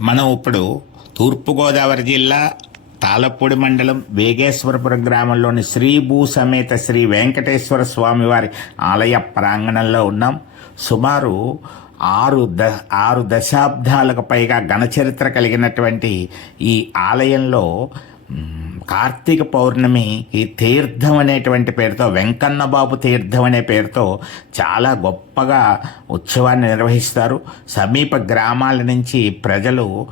మనం ఇప్పుడు తూర్పుగోదావరి జిల్లా తాళపూడి మండలం వేగేశ్వరపురం గ్రామంలోని శ్రీ భూ సమేత శ్రీ వెంకటేశ్వర స్వామివారి ఆలయ ప్రాంగణంలో ఉన్నాం. సుమారు ఆరు ద ఆరు దశాబ్దాలకు పైగా ఘనచరిత్ర కలిగినటువంటి ఈ ఆలయంలో కార్తీక పౌర్ణమి ఈ తీర్థం అనేటువంటి పేరుతో వెంకన్న బాబు తీర్థం అనే పేరుతో చాలా గొప్పగా ఉత్సవాన్ని నిర్వహిస్తారు. సమీప గ్రామాల నుంచి ప్రజలు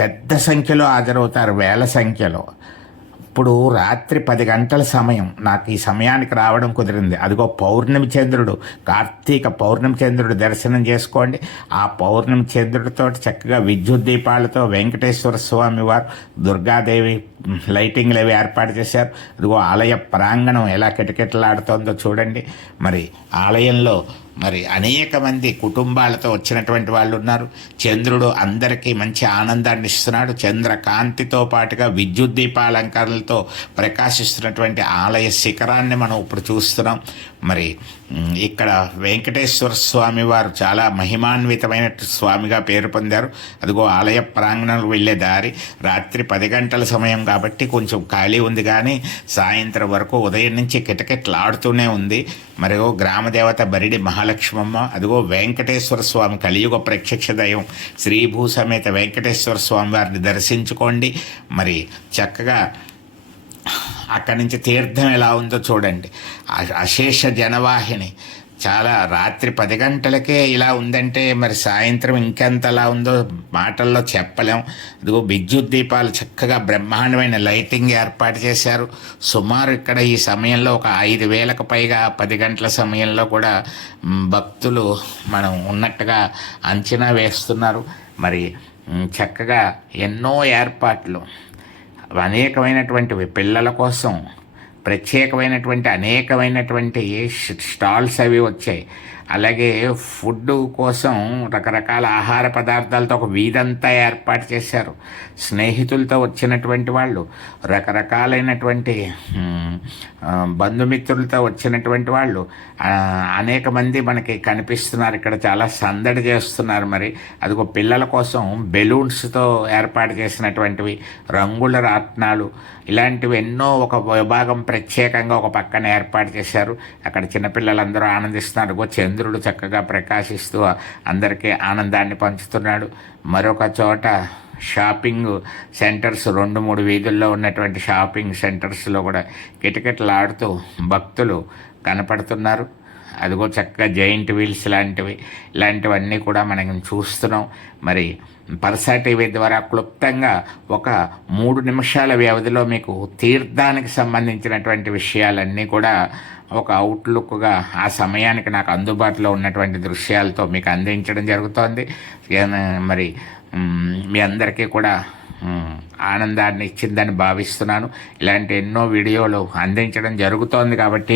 పెద్ద సంఖ్యలో హాజరవుతారు వేల సంఖ్యలో. ఇప్పుడు రాత్రి పది గంటల సమయం. నాకు ఈ సమయానికి రావడం కుదిరింది. అదిగో పౌర్ణమి చంద్రుడు. కార్తీక పౌర్ణమి చంద్రుడు దర్శనం చేసుకోండి. ఆ పౌర్ణమి చంద్రుడితో చక్కగా విద్యుత్ దీపాలతో వెంకటేశ్వర స్వామి వారు దుర్గాదేవి లైటింగ్లు అవి ఏర్పాటు చేశారు. అదిగో ఆలయ ప్రాంగణం ఎలా కిటకిటలాడుతోందో చూడండి. మరి ఆలయంలో మరి అనేక మంది కుటుంబాలతో వచ్చినటువంటి వాళ్ళు ఉన్నారు చంద్రుడు అందరికీ మంచి ఆనందాన్ని ఇస్తున్నాడు. చంద్రకాంతితో పాటుగా విద్యుత్ దీపాలంకరణలతో ప్రకాశిస్తున్నటువంటి ఆలయ శిఖరాన్ని మనం ఇప్పుడు చూస్తున్నాం. మరి ఇక్కడ వెంకటేశ్వర స్వామి వారు చాలా మహిమాన్వితమైన స్వామిగా పేరు పొందారు. అదిగో ఆలయ ప్రాంగణంలో వెళ్ళే దారి. రాత్రి పది గంటల సమయం కాబట్టి కొంచెం ఖాళీ ఉంది కానీ సాయంత్రం వరకు ఉదయం నుంచి కిటకిటలాడుతూనే ఉంది. మరిగో గ్రామదేవత బరిడి మహాలక్ష్మమ్మ అదిగో వెంకటేశ్వర స్వామి కలియుగ ప్రత్యక్ష దయం శ్రీభూ సమేత వెంకటేశ్వర స్వామి వారిని దర్శించుకోండి. మరి చక్కగా అక్కడి నుంచి తీర్థం ఎలా ఉందో చూడండి. అశేష జనవాహిని చాలా రాత్రి పది గంటలకే ఇలా ఉందంటే మరి సాయంత్రం ఇంకెంతలా ఉందో మాటల్లో చెప్పలేం. ఇదిగో విద్యుత్ దీపాలు చక్కగా బ్రహ్మాండమైన లైటింగ్ ఏర్పాటు చేశారు. సుమారు ఇక్కడ ఈ సమయంలో ఒక ఐదు వేలకు పైగా పది గంటల సమయంలో కూడా భక్తులు మనం ఉన్నట్టుగా అంచనా వేస్తున్నారు. మరి చక్కగా ఎన్నో ఏర్పాట్లు అనేకమైనటువంటి పిల్లల కోసం ప్రత్యేకమైనటువంటి అనేకమైనటువంటి స్టాల్స్ అవి వచ్చాయి. అలాగే ఫుడ్ కోసం రకరకాల ఆహార పదార్థాలతో ఒక వీధంతా ఏర్పాటు చేశారు. స్నేహితులతో వచ్చినటువంటి వాళ్ళు రకరకాలైనటువంటి బంధుమిత్రులతో వచ్చినటువంటి వాళ్ళు. అనేక మంది మనకి కనిపిస్తున్నారు. ఇక్కడ చాలా సందడి చేస్తున్నారు మరి. అదిగో పిల్లల కోసం బెలూన్స్తో ఏర్పాటు చేసినటువంటివి రంగుల రాట్నాలు ఇలాంటివి ఎన్నో ఒక విభాగం ప్రత్యేకంగా ఒక పక్కన ఏర్పాటు చేశారు. అక్కడ చిన్నపిల్లలందరూ ఆనందిస్తున్నారు. చంద్రుడు చక్కగా ప్రకాశిస్తూ అందరికీ ఆనందాన్ని పంచుతున్నాడు. మరొక చోట షాపింగ్ సెంటర్స్ రెండు మూడు వీధుల్లో ఉన్నటువంటి షాపింగ్ సెంటర్స్లో కూడా కిటకిటలాడుతూ భక్తులు కనపడుతున్నారు. అదిగో చక్కగా జైంట్ వీల్స్ లాంటివి ఇలాంటివన్నీ కూడా మనం చూస్తున్నాం. మరి పర్సా టీవీ ద్వారా క్లుప్తంగా ఒక మూడు నిమిషాల వ్యవధిలో మీకు తీర్థానికి సంబంధించినటువంటి విషయాలన్నీ కూడా ఒక అవుట్లుక్గా ఆ సమయానికి నాకు అందుబాటులో ఉన్నటువంటి దృశ్యాలతో మీకు అందించడం జరుగుతోంది. మరి మీ అందరికీ కూడా ఆనందాన్ని ఇచ్చిందని భావిస్తున్నాను. ఇలాంటి ఎన్నో వీడియోలు అందించడం జరుగుతోంది కాబట్టి